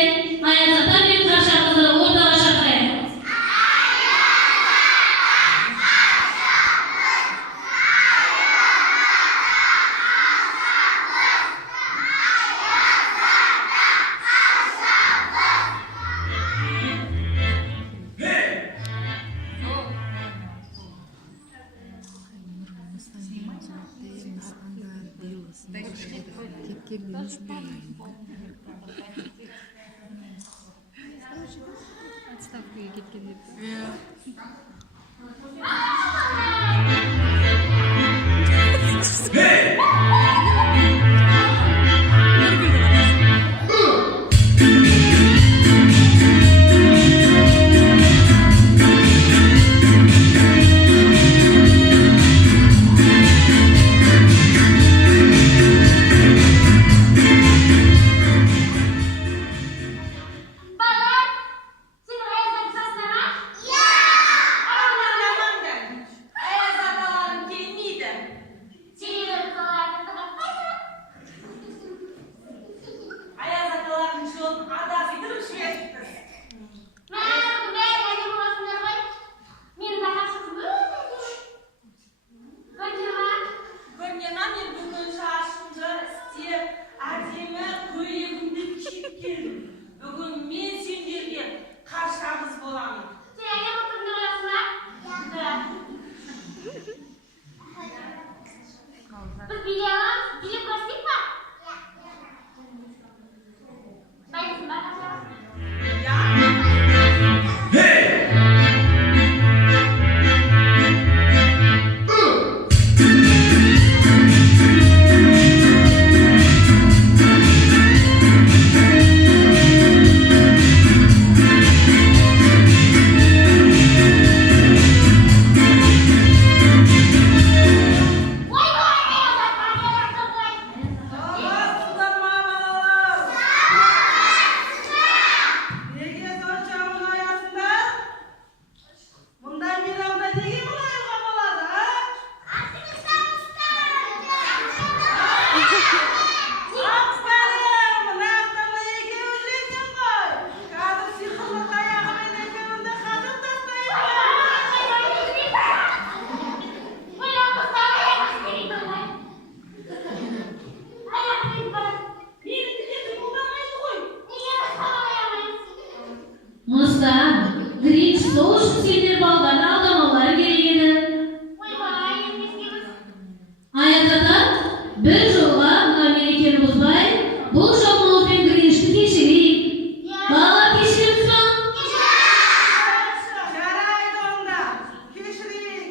Аяз ата мен Қарша қызды ортаға шақырайық. Отставкаға кеткен деп. Мұста Гринч сол үшін сендер балдарын алдамаулары керек еді. Аяз ата, бір жолға мына мерекені бұзбай, бұл жоқмауызбен Гринчті кешірейік. Балалар кешіреміз ба? Жарайды онда, кешірейік.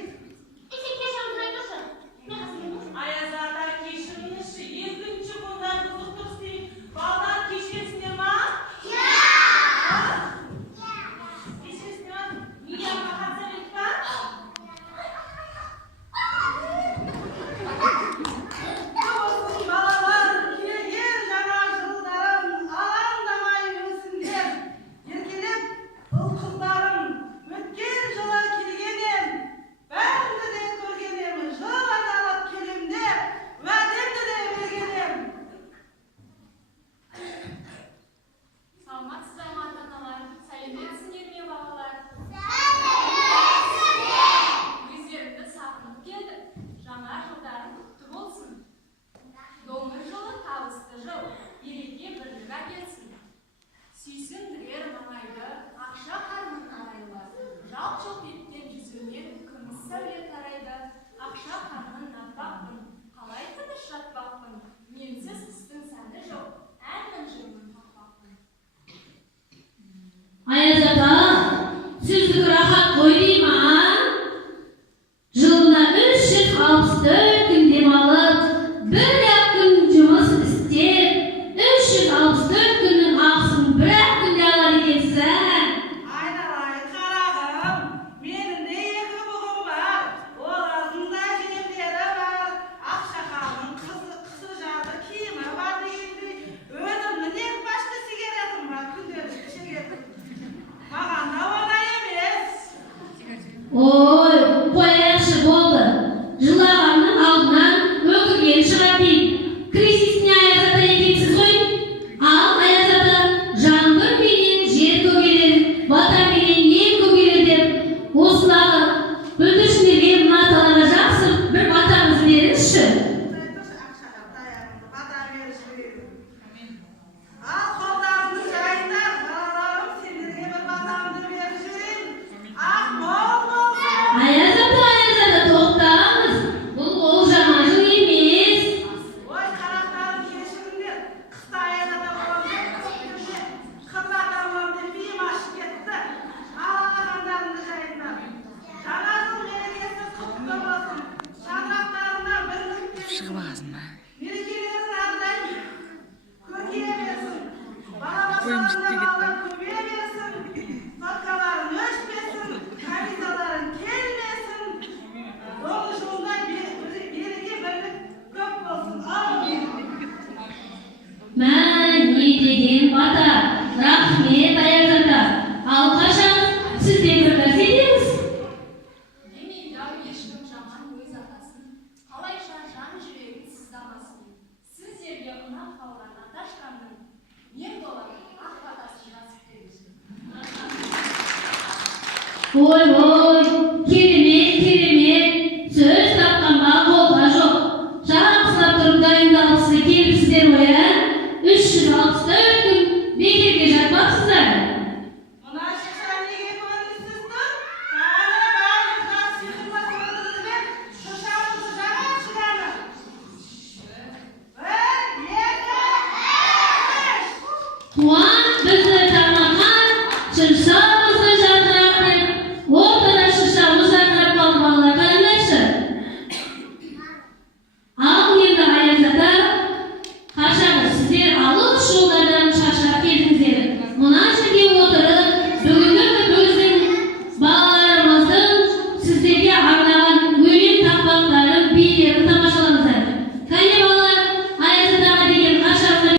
Аяз ата, кешіріңізші, екінші бұндан бұзық істейік. Балалар кешіресіңдер ма? Аяз ата, сізді рахат қой деймін. Жылына 364 күн демалып, бір-ақ күн жұмыс істеп, 364 күннің ақысын бір-ақ күнде алар екенсің. Айналайын қарағым, менің де екі бұғым бар, олардың да жеңдері бар, Ақшақардың қысы жазы киімі бар дегендей, өзімнің ең басты сигаретім бар, күнделікті шегетін. Маған да оңай емес. Ой, қояшы болды. Жылағанның алдынан өкірген шығар дейік. Кризис не Аяз ата екенсіз ғой. Ал Аяз ата, жаңбыр Ağzına bağlar köpeğemesin, satkaların ölçmesin, kamizaların kelmesin. Doğuşunda biriki birlik köp olsun. Amin. Mən yediğim bata, rahmet ayazata. Alkaşan siz de görmesiniz. Demeyin yav yaşım jaman öz atasın. Kalayşa jan yüreği sızlamasın. Siz yerge ona kavlana taşkandın. Men bolarım ah batası nasip demiştim. Oy oy, kelimet, söz tapkanma kolda жоқ. Şahan sınap тұрып дайындалғысы келіпсіздер оян, 364 күн бекерге жатпапсыздар. Buna şişen nege konunsuzdur. Kâle bağırda sığırma sığırdılar. Şuşağımızı jaman çıkarır. 1, 2, 3. Туған бізді танымаған, шырша